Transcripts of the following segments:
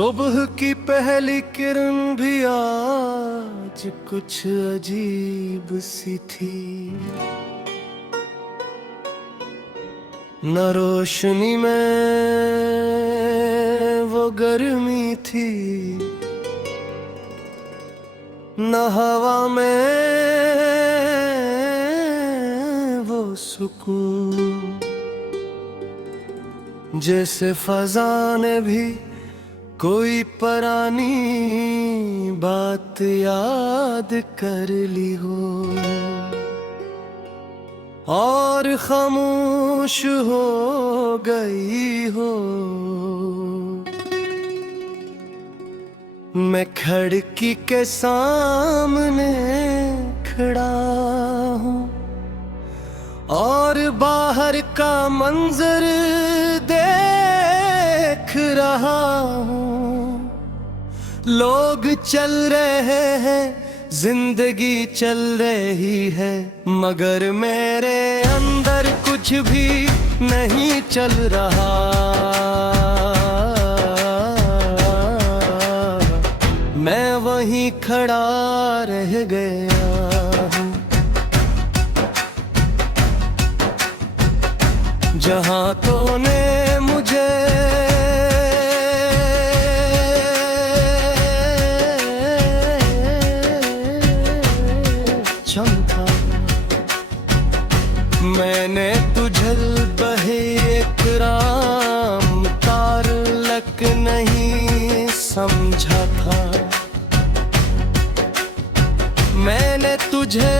सुबह की पहली किरण भी आज कुछ अजीब सी थी। न रोशनी में वो गर्मी थी, न हवा में वो सुकून। जैसे फजा ने भी कोई पुरानी बात याद कर ली हो और खामोश हो गई हो। मैं खिड़की के सामने खड़ा हूँ और बाहर का मंजर देख रहा हूँ। लोग चल रहे हैं, जिंदगी चल रही है, मगर मेरे अंदर कुछ भी नहीं चल रहा। मैं वहीं खड़ा रह गया हूँ जहाँ तूने मुझे चमका। मैंने तुझे बहे इकराम तारुल्लक नहीं समझा था। मैंने तुझे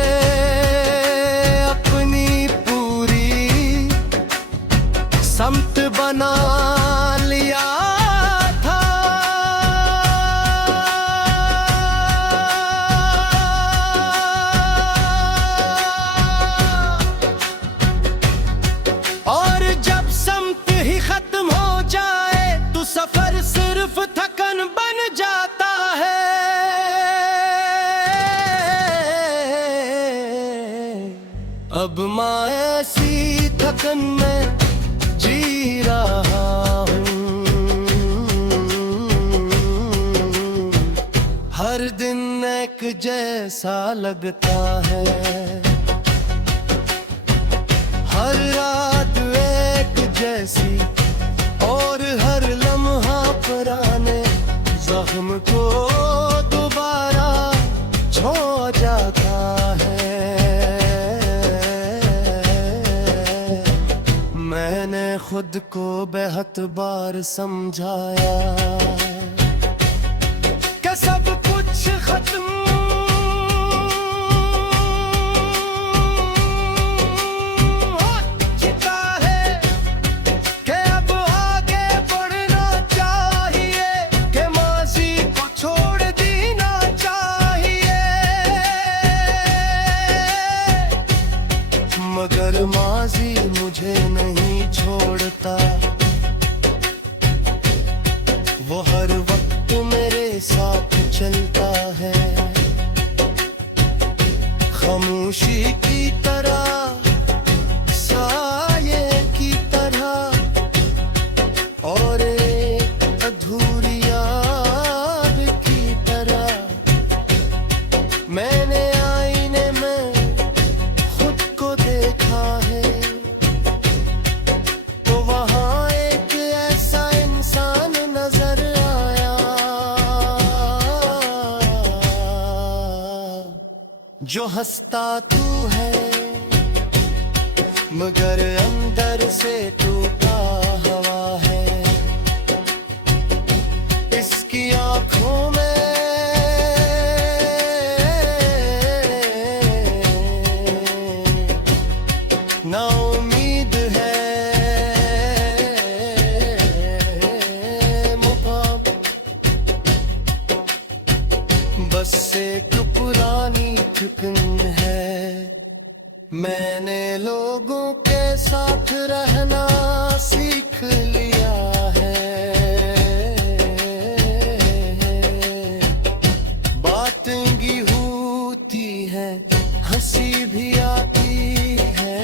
अपनी पूरी समत बना लिया था। और जब समत ही खत्म हो जाए तो सफर सिर्फ थकन बन जाता है। अब मैं ऐसी थकन में जी रहा हूँ, हर दिन एक जैसा लगता है, हर रात एक जैसी, और हर लम्हा पुराने जख्म को दोबारा छो जाता है। मैंने खुद को बेहद बार समझाया कि सब कुछ खत्म हो चुका है, कि अब आगे बढ़ना चाहिए, कि माज़ी को छोड़ देना चाहिए। मगर माज़ी मुझे नहीं छोड़ता, वो हर वक्त मेरे साथ चलता है, खामोशी की तरह, साये की तरह, और एक अधूरी याद की तरह। मैंने आईने में खुद को देखा है, तो वहाँ एक ऐसा इंसान नजर आया जो हंसता तू है, मगर अंदर से टूटा हुआ है। इसकी आँखों में ना उम्मीद है, बस एक पुरानी ठिकन है। मैंने लोगों के साथ रहना सीख लिया है, बातें भी होती है, हंसी भी आती है,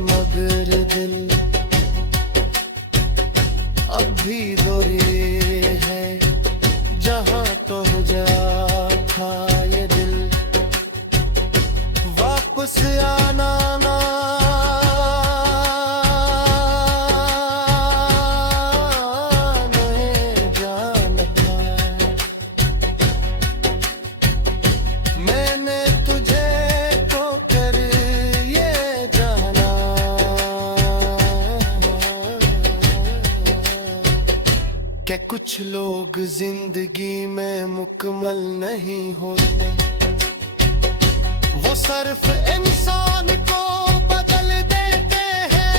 मगर दिल अब भी दोरे है। कुछ लोग जिंदगी में मुकम्मल नहीं होते, वो सिर्फ इंसान को बदल देते हैं।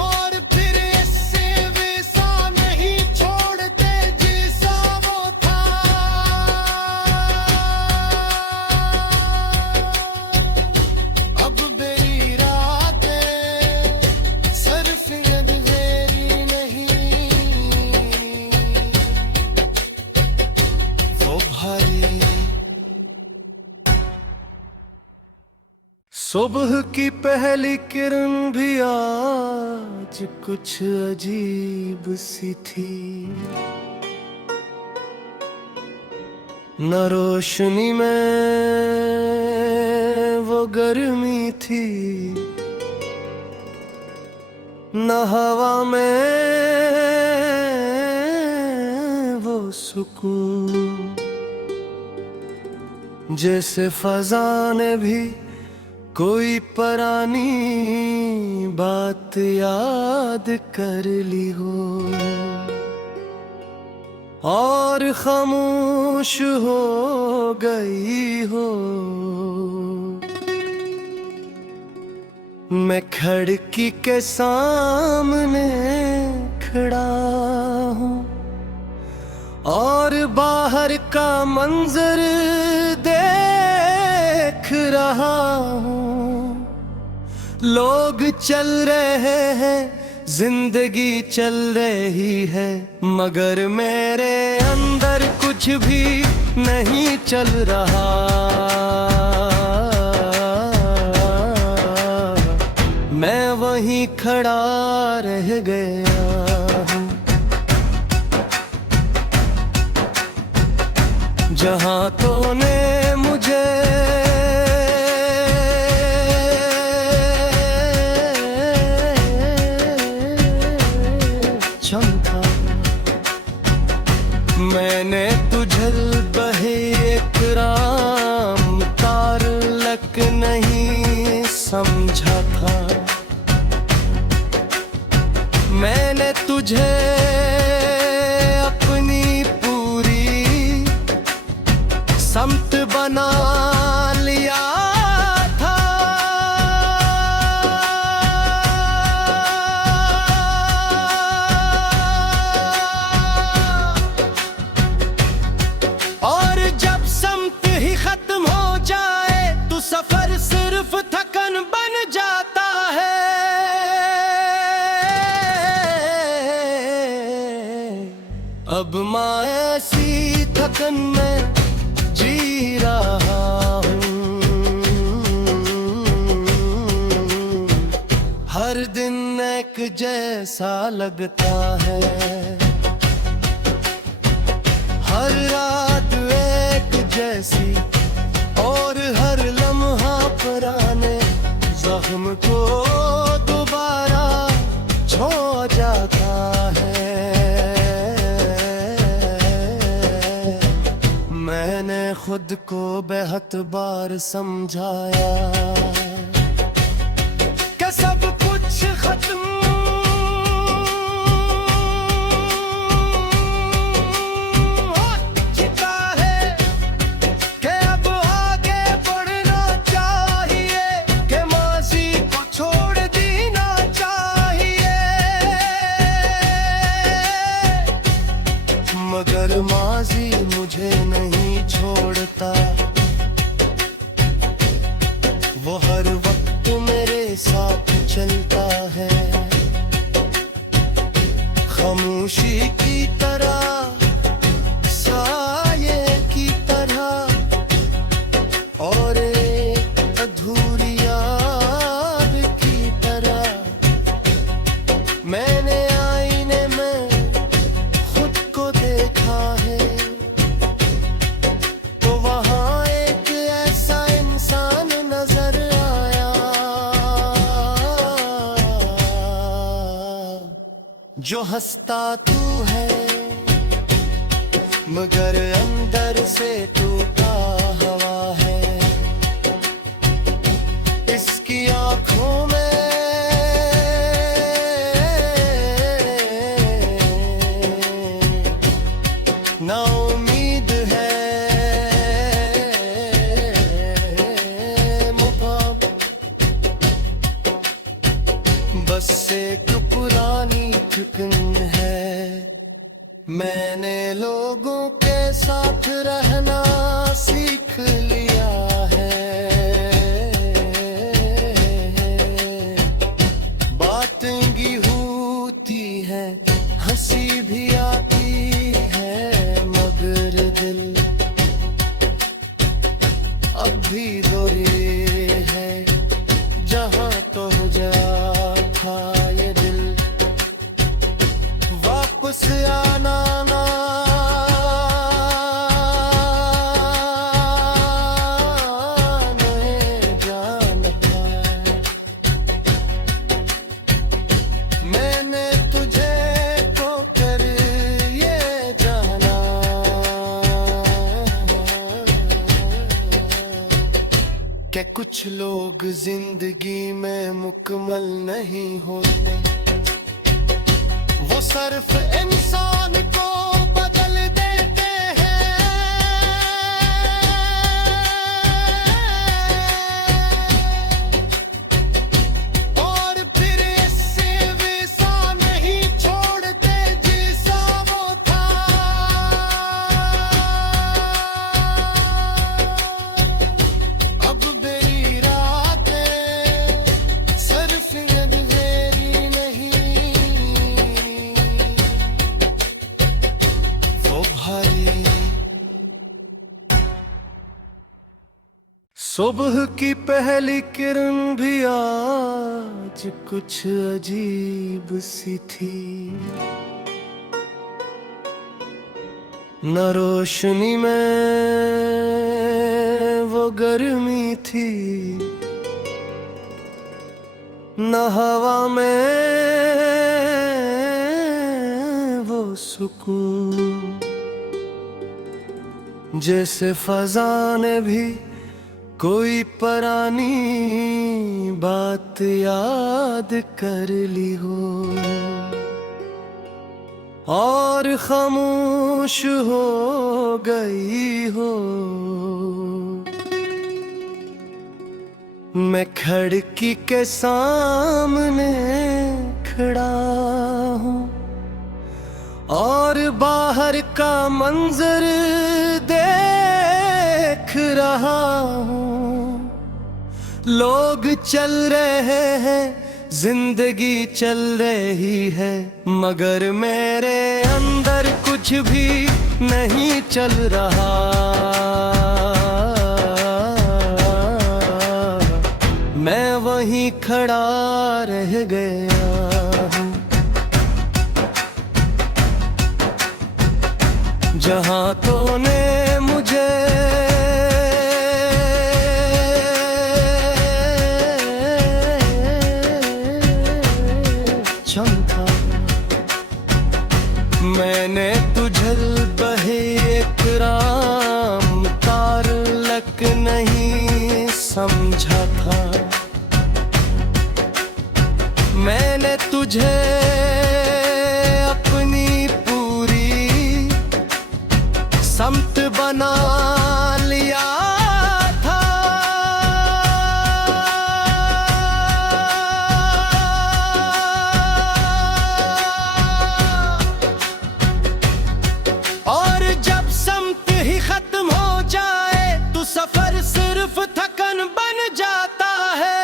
और फिर इससे वैसा नहीं छोड़ते जैसा वो था। अब मेरी रातें सिर्फ अंधेरी नहीं, वो भारी सुबह की पहली किरण भी आज कुछ अजीब सी थी। न रोशनी में वो गर्मी थी, न हवा में वो सुकून, जैसे फजा ने भी कोई पुरानी बात याद कर ली हो और खामोश हो गई हो। मैं खिड़की के सामने खड़ा हूँ और बाहर का मंजर देख रहा हूँ। लोग चल रहे हैं, जिंदगी चल रही है, मगर मेरे अंदर कुछ भी नहीं चल रहा। मैं वहीं खड़ा रह गया हूँ जहाँ तूने मुझे चमका। मैंने तुझे बहे इकराम तारलक नहीं समझा था। मैंने तुझे अपनी पूरी समत बना लिया था। और जब समत ही खत्म हो जाए तो सफर सिर्फ थकन बन जाता है। अब मैं ऐसी थकन में जी रहा हूँ, हर दिन एक जैसा लगता है, हर रात एक जैसी, और हर लम्हा पुराने जख्म को दोबारा छो जाता है। मैंने खुद को बेहद बार समझाया कि सब कुछ खत्म हो चुका है, कि अब आगे बढ़ना चाहिए, कि माज़ी को छोड़ देना चाहिए। मगर माज़ी मुझे नहीं छोड़ता, वो हर वक्त मेरे साथ चलता है, खामोशी की तरह, साये की तरह, और एक अधूरी याद की तरह। मैंने आईने में खुद को देखा है, तो वहाँ एक ऐसा इंसान नजर आया जो हंसता तू है, मगर अंदर से टूटा हुआ है। इसकी आँखों बस एक पुरानी थकन है। मैंने लोगों के साथ रहना सीख लिया है। बातें भी होती है, हंसी भी आती है, मगर दिल अब भी दोहरे है। जहाँ तो जा था ये दिल, वापस आना ना जानता। मैंने तुझे तो कर ये जाना कि कुछ लोग जिंदगी में मुकम्मल नहीं होते। वो सिर्फ इंसान को बदल देते हैं। और फिर इससे वैसा नहीं छोड़ते जैसा वो था। अब मेरी रातें सिर्फ अंधेरी नहीं, वो भारी। सुबह की पहली किरण भी आज कुछ अजीब सी थी। न रोशनी में वो गर्मी थी, न हवा में वो सुकून। जैसे फजा ने भी कोई पुरानी बात याद कर ली हो और खामोश हो गई हो। मैं खिड़की के सामने खड़ा हूँ और बाहर का मंजर देख रहा हूँ। लोग चल रहे हैं, जिंदगी चल रही है, मगर मेरे अंदर कुछ भी नहीं चल रहा। मैं वहीं खड़ा रह गया हूँ जहाँ तूने मुझे चमका। मैंने तुझे बहे इकराम ताल्लुक नहीं समझा था। मैंने तुझे अपनी पूरी समत बना लिया था। और जब समत ही खत्म हो जाए तो सफर सिर्फ थकन बन जाता है।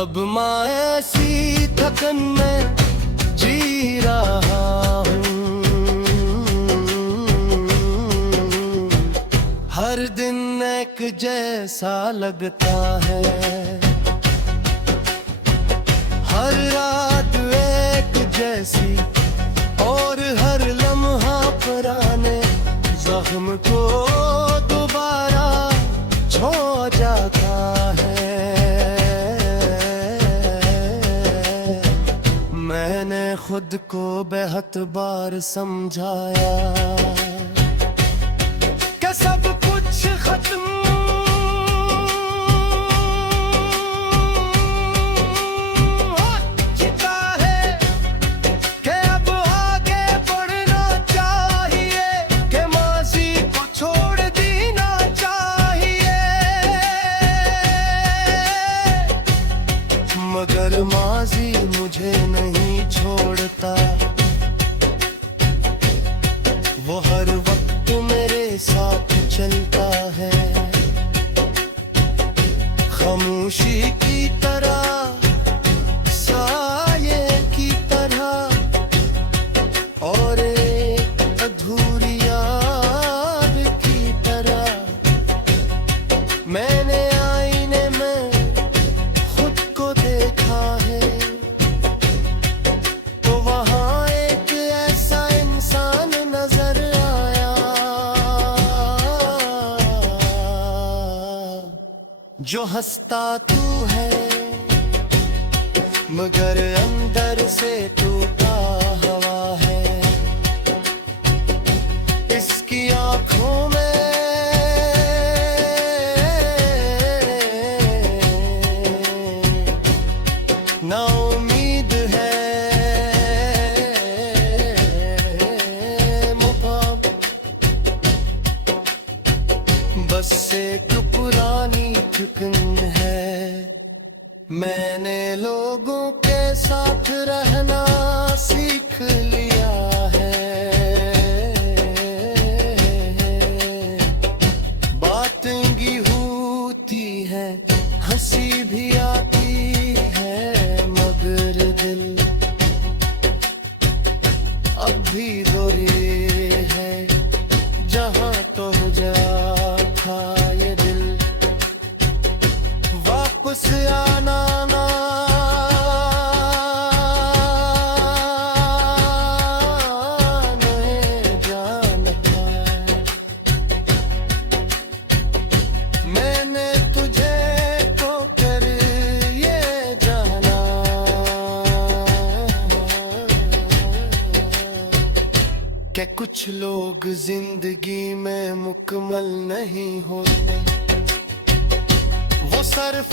अब मैं ऐसी थकन में जी रहा हूँ, हर दिन एक जैसा लगता है, हर रात एक जैसी, और हर लम्हा पुराने जख्म को दोबारा छो जाता है। मैंने खुद को बेहद बार समझाया कि सब कुछ खत्म हो चुका है, कि अब आगे बढ़ना चाहिए, कि माज़ी को छोड़ देना चाहिए। खामोशी की तरह, साये की तरह, और एक अधूरी याद की तरह। मैंने आईने में खुद को देखा है, तो वहाँ एक ऐसा इंसान नजर आया जो हंसता तू है, मगर अंदर से टूटा हुआ है। इसकी आंखों में ना उम्मीद है, बस एक पुरानी थकन है। मैंने लोगों के साथ रहना सीख लिया है, बातें होती है, हंसी भी आती है, मगर दिल अब भी दूरी है। जहाँ तो जा था ये दिल, वापस आना ना नहीं जानता। मैंने तुझे तो कर ये जाना कि कुछ लोग जिंदगी में मुकम्मल नहीं होते, वो सिर्फ